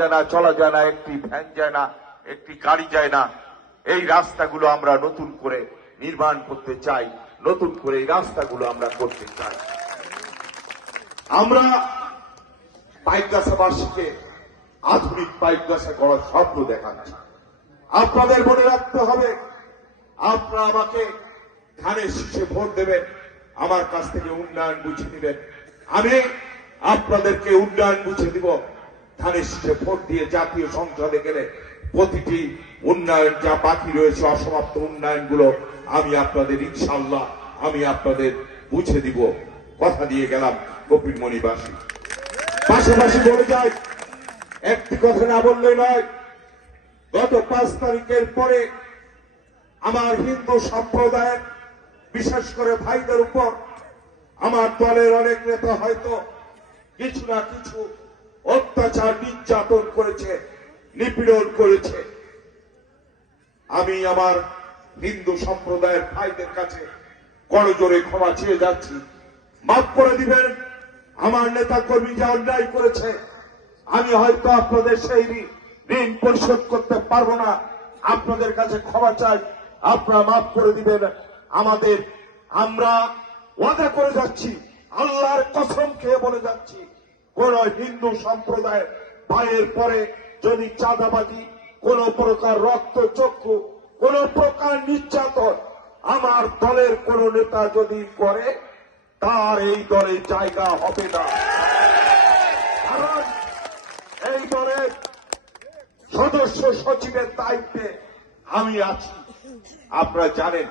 যায় না, চলা যায় না, একটি ভ্যান যায় না, একটি গাড়ি যায় না। এই রাস্তাগুলো আমরা নতুন করে নির্মাণ করতে চাই, নতুন করে এই রাস্তাগুলো আমরা করতে চাই। আমরা পাইকগাছাবাসীকে আধুনিক পাইকগাছা করার স্বপ্ন দেখাচ্ছি। আপনাদের মনে রাখতে হবে, আপনারা আমাকে ধানের শীষে ভোট দেবেন, আমার কাছ থেকে উন্নয়ন বুঝে দিবেন, আমি আপনাদেরকে উন্নয়ন বুঝে দিব। ধানের শীষে ভোট দিয়ে জাতীয় সংসদে গেলে প্রতিটি উন্নয়ন যা বাকি রয়েছে, অসমাপ্ত উন্নয়নগুলো আমি আপনাদের ইনশাআল্লাহ আমি আপনাদের বুঝে দিব। কথা দিয়ে গেলাম কপিলমণিবাসী। পাশাপাশি বলে যায়, একটি কথা না বললে নয়, গত 5 তারিখের পরে আমার হিন্দু সম্প্রদায়ের বিশেষ করে ভাইদের উপর আমার দলের অনেক নেতা হয়তো কিছু না কিছু অত্যাচার নির্যাতন করেছে, নিপীড়ন করেছে। আমি আমার হিন্দু সম্প্রদায়ের ভাইদের কাছে করজোড়ে ক্ষমা চেয়ে যাচ্ছি, মাফ করে দিবেন। আমার নেতা কর্মী যা অন্যায় করেছে, আমি হয়তো আপনাদের সেই ঋণ পরিশোধ করতে পারবো না, আপনাদের কাছে ক্ষমা চাই, আপনারা মাফ করে দিবেন আমাদের। আমরা ওয়াদা করে যাচ্ছি, আল্লাহর কসম খেয়ে বলে যাচ্ছি, কোন হিন্দু সম্প্রদায়ের ভাইয়ের পরে যদি চাঁদাবাজি, কোন প্রকার রক্তচক্ষু, কোন প্রকার নির্যাতন আমার দলের কোন নেতা যদি করে, তার এই দলে জায়গা হবে না। কারণ এই দলের সদস্য সচিবের দায়িত্বে আমি আছি, আপনারা জানেন।